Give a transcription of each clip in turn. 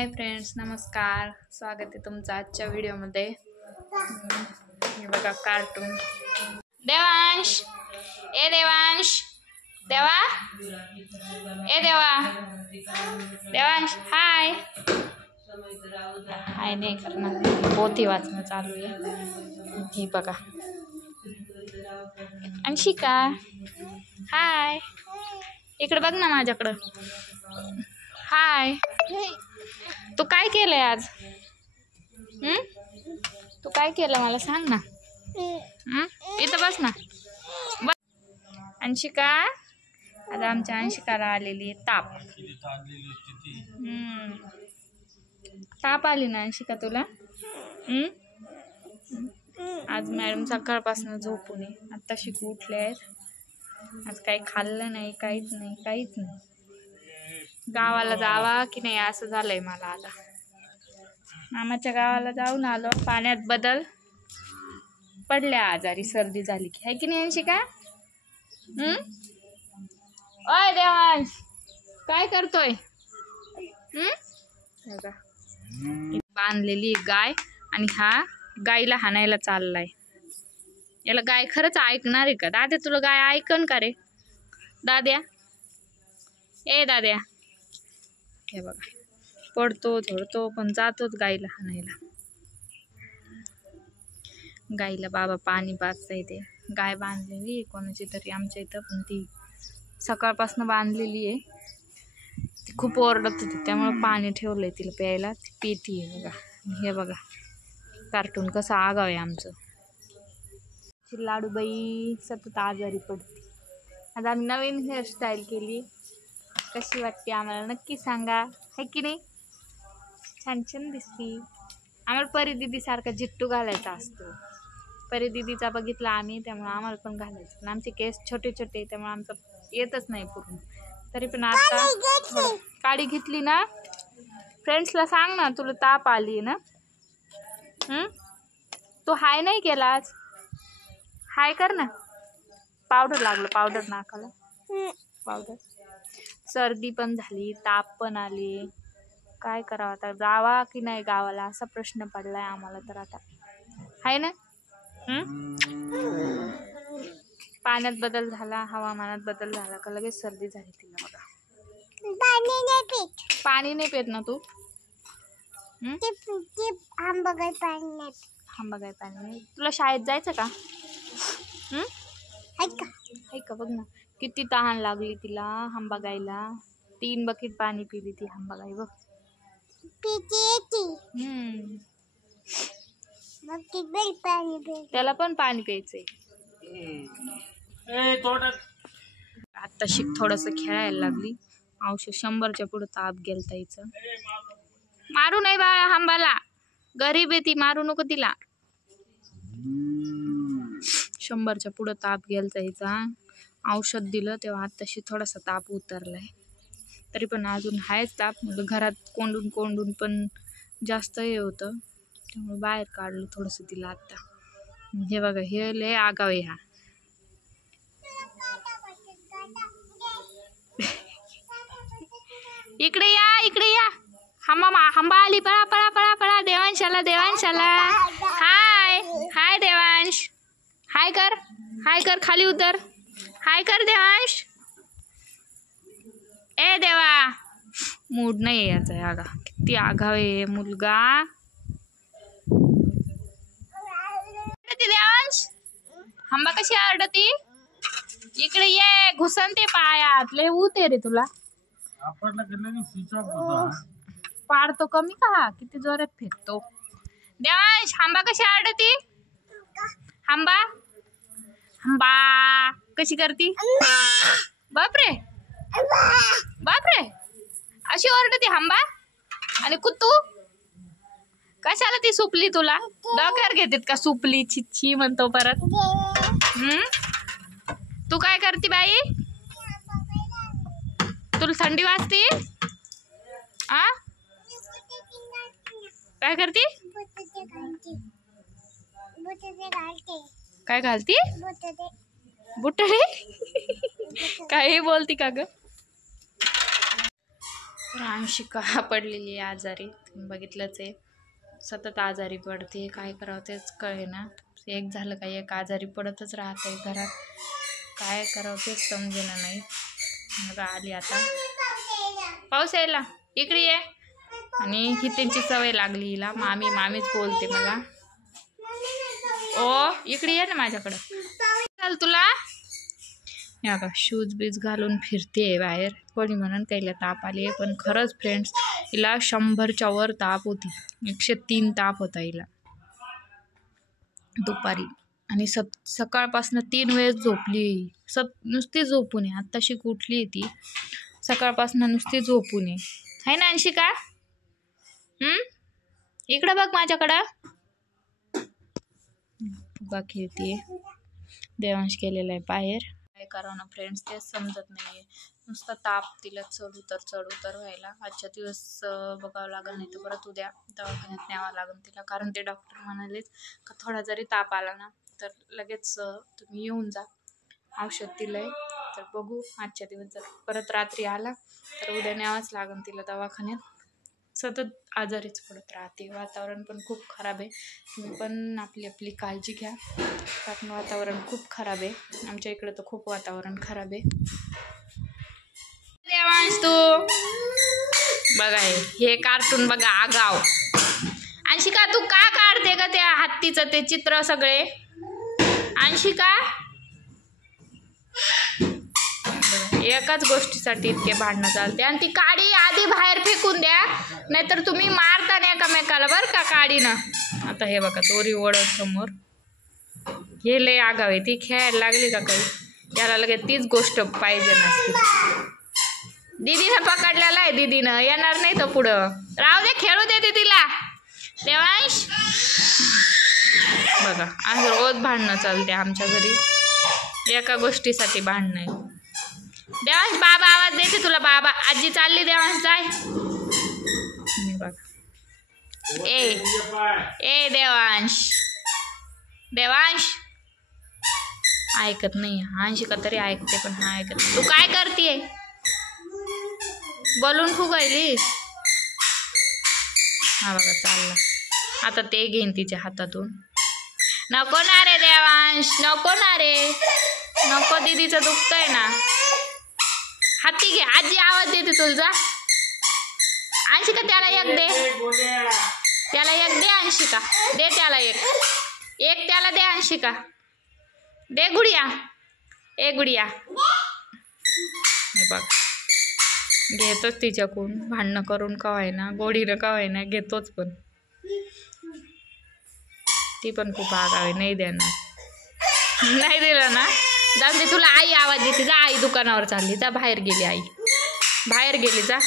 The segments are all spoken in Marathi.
हाय फ्रेंड्स, नमस्कार. स्वागत आहे तुमचं आजच्या व्हिडिओमध्ये. हे बघा कार्टून. देवांश, ए देवांश, देवा, ए देवा, देवांश हाय. हाय नाही करणार, पोथी वाचणं चालू आहे. ही बघा अंशिका, हाय. इकडे बघ ना माझ्याकडं. हाय. तू काय केलंय आज? तू काय केलं मला सांग ना. इथं बस ना. अंशिका, आता आमच्या अंशिकाला आलेली ताप. ताप आली ना अंशिका तुला? आज मॅडम सकाळपासून झोपून आता शिकू उठले आहेत. आज काही खाल्लं नाही, काहीच नाही. गावाला जावा की नाही असं झालंय मला. आता मामाच्या गावाला जाऊन आलो, पाण्यात बदल पडल्या, आजारी सर्दी झाली की, है की नाही अंशिका? ओय देवांश, काय करतोय? बांधलेली गाय आणि हा गायला हाणायला चाललाय. याला गाय खरंच ऐकणार आहे का? दाद्या, तुला गाय ऐकन का रे? दाद्या, ए दाद्या. हे बघा, पडतो झोडतो पण जातोच गाईला हाणायला. गाईला बाबा पाणी पाजता ते. गाय बांधलेली आहे कोणाची तरी आमच्या इथं, पण ती सकाळपासून बांधलेली आहे. ती खूप ओरडत होती, त्यामुळे पाणी ठेवलंय तिला प्यायला. ती पिती आहे बघा. हे बघा कार्टून कसं आगाव आहे आमचं. लाडूबाई सतत आजारी पडते. आज आम्ही नवीन हेअरस्टाईल केली, कशी वाटते आम्हाला नक्की सांगा, है की नाही? छान छान दिसती. आम्हाला परिदिदी सारखा जिट्टू घालायचा असतो. परिदिदीचा बघितला आम्ही, त्यामुळे आम्हाला पण घालायचं. पण आमचे केस छोटे छोटे, त्यामुळे आमचं येतच नाही पूर्ण. तरी पण आता काडी घेतली ना. फ्रेंड्सला सांग ना तुला ताप आली ना. तू हाय नाही केला आज? हाय कर ना. पावडर लागलं, पावडर नाकाला. पावडर. सर्दी पण झाली, ताप पण आली. काय करावं आता? जावा की नाही गावाला असा प्रश्न पडलाय आम्हाला तर आता, हाय ना? पाण्यात बदल झाला, हवामानात बदल झाला का लगेच सर्दी झाली तिला बघा. पाणी नाही पेत ना तू? आंबा पाणी. तुला शाळेत जायचं का? हाय का? बघ ना किती तहान लागली तिला आंबा गायला. 3 बकेट पाणी पिली ती आंबा गाय बघ. त्याला पण पाणी प्यायचंय. आता शिक थोडस खेळायला लागली. औषध 100च्या पुढे ताप गेलता हिचं. मारू नाही बाळा आंबाला, गरीब आहे ती, मारू नको तिला. 100च्या पुढे ताप गेलता हिचा. औषध दिलं तेव्हा आताशी थोडासा ताप उतरलाय. तरी पण अजून आहेच ताप. घरात कोंडून पण जास्त हे होतं, त्यामुळे बाहेर काढलं थोडंसं तिला आता. हे बघा, हे लय आगाव आहे हा. इकडे या. हंबा आली, पळा. देवांशाला. हाय देवांश, हाय कर, खाली उतर. हाय कर देवांश. ए देवा, मूड नाही याचा यागा. किती आगाव आहे मुलगा. देवांश, हंबा कशी आरडती? इकडे ये, घुसनते पायात. लय ऊते रे तुला. पाडतो कमी का? किती जोरात फेकतो. देवांश, हंबा कशी आरडती? हंबा कशी करती? बापरे, अशी ओरडती हंबा. आणि कुत्तू कशाला ती सुपली तुला? डोक्यावर घेतात का सुपली? छिच्छी म्हणतो परत. तू काय करती बाई? तुला थंडी वाजते? काय करती? काय घालती? बुटडे. काही बोलती का ग? अंशिका पडलेली आहे आजारी, तुम्ही बघितलंच आहे. सतत आजारी पडते, काय करावं तेच कळेना. एक झालं का एक आजारी पडतच राहते घरात, काय करावं तेच समजेना नाही. आली आता पाऊस यायला, इकडे ये. आणि ही त्यांची सवय लागली हिला, मामी मामीच बोलते मला. ओ इकडे ये ना माझ्याकडं, चाल तुला. या का शूज बीज घालून फिरते बाहेर. कोणी म्हणून काहीला ताप आली, पण खरंच फ्रेंड्स हिला 100च्या वर ताप होती. 103 ताप होता हिला दुपारी. आणि सकाळपासून 3 वेळेस झोपली. नुसती झोपून आहे. आत्ताशी उठली ती, सकाळपासून नुसती झोपून आहे ना अंशिका. इकडं बघ माझ्याकडं. फुगा खेळतीये. देवांश केलेला आहे बाहेर. काय करावं ना फ्रेंड्स तेच समजत नाहीये. नुसता ताप तिला चढ उतर व्हायला. आजच्या दिवस बघावं लागेल, नाही तर परत उद्या दवाखान्यात न्यावं लागेल तिला. कारण ते डॉक्टर म्हणालेच का थोडा जरी ताप आला ना तर लगेच तुम्ही येऊन जा, औषध दिलंय. तर बघू आजच्या दिवस, जर परत रात्री आला तर उद्या न्यावंच लागेल तिला दवाखान्यात. सतत आजारीच पडत राहते. वातावरण पण खूप खराब आहे. तुम्ही पण आपली काळजी घ्या, कारण वातावरण खूप खराब आहे. आमच्या इकडे तर खूप वातावरण खराब आहे. देवांश तू बघा, हे कार्टून बघा आगाव. अंशिका तू का काढते का त्या हत्तीचं ते चित्र सगळे? अंशिका एकाच गोष्टीसाठी इतके भांडणं चालते. आणि ती काडी आधी बाहेर फेकून द्या, नाहीतर तुम्ही मारता नाही एकामेकाला बरं का काडीनं. आता हे बघा दोरी ओढत समोर, हे लय आगाव आहे. ती खेळायला लागली का काही, याला लगेच तीच गोष्ट पाहिजे नसते. दीदीनं पकडलेला आहे, दीदीनं येणार नाही तर पुढं. राहू दे, खेळू दे दीदीला. देवांश बघा आज रोज भांडणं चालते आमच्या घरी, एका गोष्टीसाठी भांडणं आहे. देवांश बाबा आवाज देते तुला. बाबा आजी चालली देवांश जाय. बघा ए देवांश, देवांश ऐकत नाही. अंशिका तरी ऐकते, पण हा ऐकत नाही. तू काय करतीये? बलून फुगायलीस? हा बघा चालला आता, ते घेईन तिच्या हातातून. नको ना रे देवांश, नको ना रे, नको. दीदीचं दुखतंय ना. हाती घे, आजी आवाज देते तुला. अंशिका त्याला एक दे, त्याला एक दे. अंशिका दे त्याला एक त्याला दे. अंशिका दे गुडिया, ए गुडिया. बघ घेतोच तिच्याकडून, भांडणं करून का होईना, गोडीनं का होईना घेतोच. पण ती पण खूप आगाव आहे, नाही देणार. नाही दिलं ना जाऊ दे. तुला आई आवाज देते, जा. आई दुकानावर चालली, जा. बाहेर गेली आई, बाहेर गेली. जा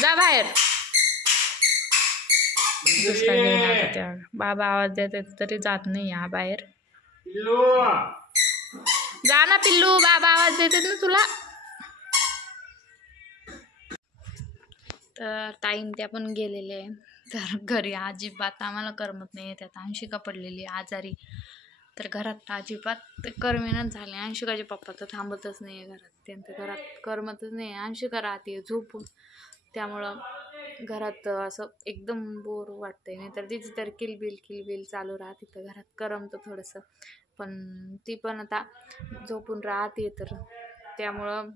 जा बाहेर. दुसरा घेणार त्या बाबा आवाज देते तरी जात नाही हा बाहेर. जा ना पिल्लू, बाबा आवाज देते ना तुला. तर टाईम त्या पण गेलेले आहे. तर घरी अजिबात आम्हाला करमत नाही. त्यात अंशिका पडलेली आजारी, तर घरात अजिबात करमेनच झाले. अंशिकाचे पप्पा तर थांबतच नाही आहे घरात, त्यांचं घरात करमतच नाही. अंशिका राहते झोपून, त्यामुळं घरात असं एकदम बोर वाटतंय. नाही तर तिची तर किलबिल चालू राहते, तर घरात करमतं थोडंसं. पण ती पण आता झोपून राहते, तर त्यामुळं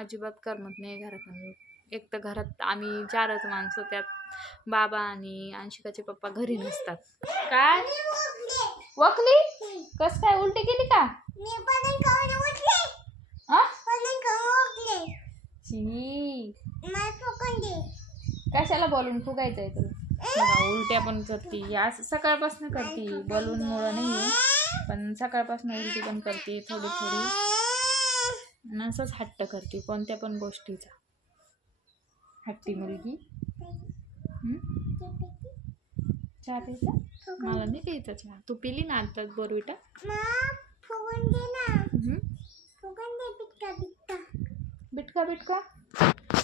अजिबात करमत नाही घरात. एक तर घरात आम्ही 4च माणसं, त्यात बाबा आणि अंशिकाचे पप्पा घरी नसतात. काय वकली? कस काय उलटी केली का? कशाला बलून फुगायचंय तुला? उलट्या पण करती, असं सकाळपासून करती. बलून मुळे नाही, पण सकाळपासून उलटी पण करते थोडी असंच हट्ट करते कोणत्या पण गोष्टीचा. हट्टी मुलगी. चहा प्यायचा? मला नाही प्यायचा चहा. तू पिली ना आता बोरविटा?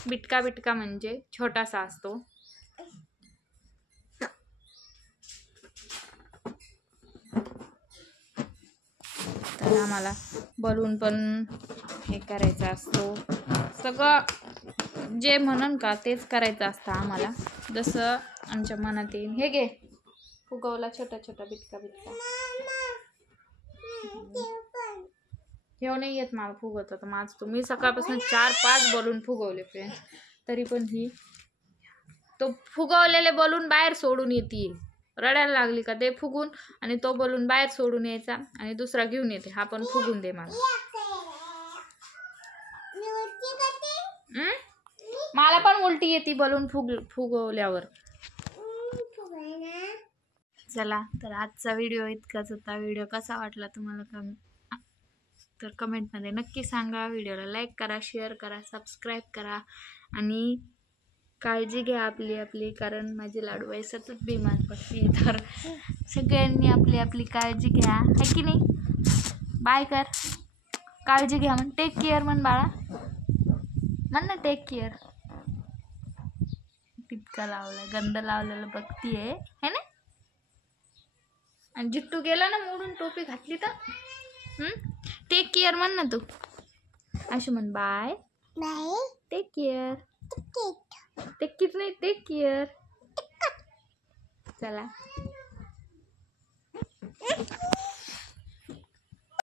बिटका म्हणजे छोटासा असतो. तर आम्हाला बलून पण हे करायचा असतो. सगळं जे म्हणून का तेच करायचं असतं आम्हाला, जसं आमच्या मनात येईल. हे घे फुगवला छोटा छोटा बिटका बिटका. ठेव नाही येत मला फुगवता तर माझं तुम्ही सकाळपासून 4-5 बलून फुगवले फ्रेंड्स, तरी पण ही तो फुगवलेले बलून बाहेर सोडून येतील. रडायला लागली का ते फुगून आणि तो बलून बाहेर सोडून यायचा आणि दुसरा घेऊन येते, हा पण फुगून दे मला. मला पण उलटी येते बलून फुगवल्यावर. चला तर आजचा व्हिडिओ इतकाच होता. व्हिडिओ कसा वाटला तुम्हाला तर कमेंटमध्ये नक्की सांगा. व्हिडिओला लाईक करा, शेअर करा, सबस्क्राईब करा आणि काळजी घ्या आपली कारण माझी लाडूबाई सतत बिमार पडते. तर सगळ्यांनी आपली काळजी घ्या, है की नाही. बाय कर, काळजी घ्या म्हण, टेक केअर म्हण बाळा, म्हण ना टेक केअर. टिपका लावला, गंध लावलेलं बघतीये है ना. आणि जिट्टू गेला ना मोडून, टोपी घातली तर टेक केअर म्हण ना तू. अशी म्हण, bye take care. Take care नाही, टेक केअर. चला.